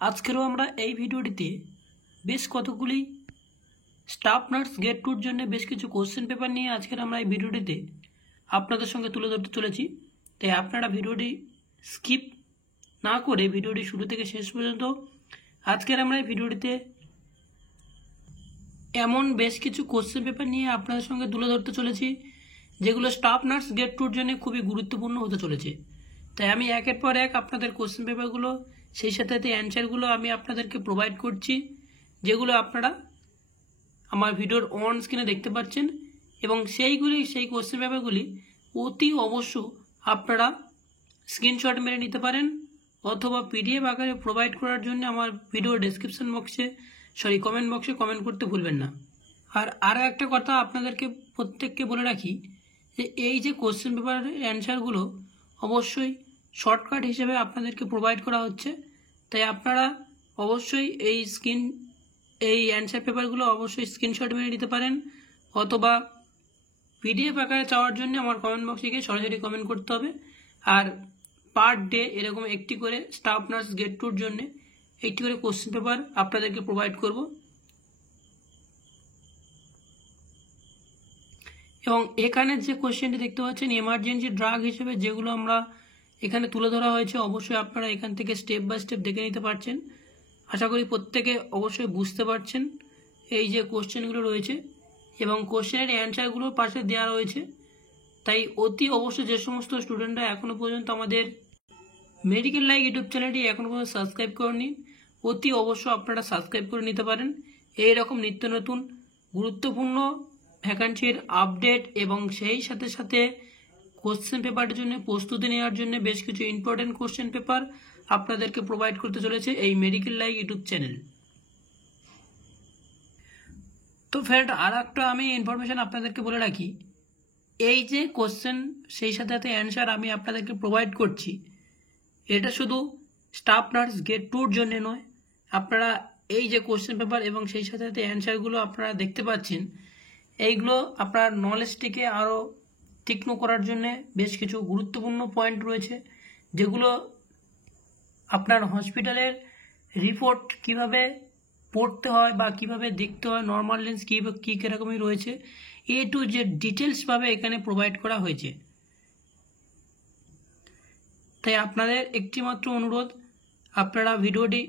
আজকেরও আমরা এই ভিডিওটিতে বেশ কতগুলি স্টাফ নার্স গেট টুর জন্য বেশ কিছু কোশ্চেন পেপার নিয়ে আজকের আমরা এই ভিডিওটিতে আপনাদের সঙ্গে তুলে ধরতে চলেছি। তাই আপনারা ভিডিওটি স্কিপ না করে ভিডিওটি শুরু থেকে শেষ পর্যন্ত আজকের আমরা এই ভিডিওটিতে এমন বেশ কিছু কোশ্চেন পেপার নিয়ে আপনাদের সঙ্গে তুলে ধরতে চলেছি যেগুলো স্টাফ নার্স গেট টুর জন্য খুবই গুরুত্বপূর্ণ হতে চলেছে। তাই আমি একের পর এক আপনাদের কোশ্চেন পেপারগুলো সেই সাথে অ্যান্সারগুলো আমি আপনাদেরকে প্রোভাইড করছি, যেগুলো আপনারা আমার ভিডিওর অন স্ক্রিনে দেখতে পাচ্ছেন, এবং সেই কোশ্চেন পেপারগুলি অতি অবশ্য আপনারা স্ক্রিনশট মেরে নিতে পারেন অথবা পিডিএফ আকারে প্রোভাইড করার জন্য আমার ভিডিওর ডেসক্রিপশন বক্সে কমেন্ট বক্সে কমেন্ট করতে ভুলবেন না। আর আরও একটা কথা আপনাদেরকে প্রত্যেককে বলে রাখি যে এই যে কোশ্চেন পেপারের অ্যান্সারগুলো অবশ্যই শর্টকাট হিসেবে আপনাদেরকে প্রোভাইড করা হচ্ছে। তাই আপনারা অবশ্যই এই অ্যান্সার পেপারগুলো অবশ্যই স্ক্রিনশট মেরে নিতে পারেন অথবা পিডিএফ আকারে চাওয়ার জন্য আমার কমেন্ট বক্সে গিয়ে সরাসরি কমেন্ট করতে হবে। আর পার ডে এরকম একটি করে স্টাফ নার্স গেট টুর জন্য একটি করে কোশ্চেন পেপার আপনাদেরকে প্রোভাইড করব। এবং এখানে যে কোশ্চেনটি দেখতে পাচ্ছেন এমার্জেন্সি ড্রাগ হিসেবে যেগুলো আমরা এখানে তুলে ধরা হয়েছে, অবশ্যই আপনারা এখান থেকে স্টেপ বাই স্টেপ দেখে নিতে পারছেন। আশা করি প্রত্যেকে অবশ্যই বুঝতে পারছেন এই যে কোশ্চেনগুলো রয়েছে এবং কোশ্চেনের অ্যান্সারগুলো পাশে দেওয়া রয়েছে। তাই অতি অবশ্যই যে সমস্ত স্টুডেন্টরা এখনও পর্যন্ত আমাদের মেডিকেল লাইক ইউটিউব চ্যানেলটি এখনও পর্যন্ত সাবস্ক্রাইব করেননি, অতি অবশ্য আপনারা সাবস্ক্রাইব করে নিতে পারেন। এইরকম নিত্য নতুন গুরুত্বপূর্ণ ভ্যাকান্সির আপডেট এবং সেই সাথে সাথে কোশ্চেন পেপারের জন্য প্রস্তুতি নেওয়ার জন্য বেশ কিছু ইম্পর্টেন্ট কোশ্চেন পেপার আপনাদেরকে প্রোভাইড করতে চলেছে এই মেডিকেল লাইক ইউটিউব চ্যানেল। তো ফ্রেন্ড, আর একটা আমি ইনফরমেশন আপনাদেরকে বলে রাখি, এই যে কোশ্চেন সেই সাথে অ্যান্সার আমি আপনাদেরকে প্রোভাইড করছি, এটা শুধু স্টাফ নার্স গেট টুর জন্য নয়। আপনারা এই যে কোশ্চেন পেপার এবং সেই সাথে অ্যান্সারগুলো আপনারা দেখতে পাচ্ছেন, এইগুলো আপনার নলেজটিকে আরও তীক্ষ্ণ করার জন্য বেশ কিছু গুরুত্বপূর্ণ পয়েন্ট রয়েছে, যেগুলো আপনার হসপিটালের রিপোর্ট কিভাবে পড়তে হয় বা কিভাবে দেখতে হয়, নর্মাল লেন্স কী কীরকমই রয়েছে, এ টু যে ডিটেলসভাবে এখানে প্রোভাইড করা হয়েছে। তাই আপনাদের একটি মাত্র অনুরোধ, আপনারা ভিডিওটি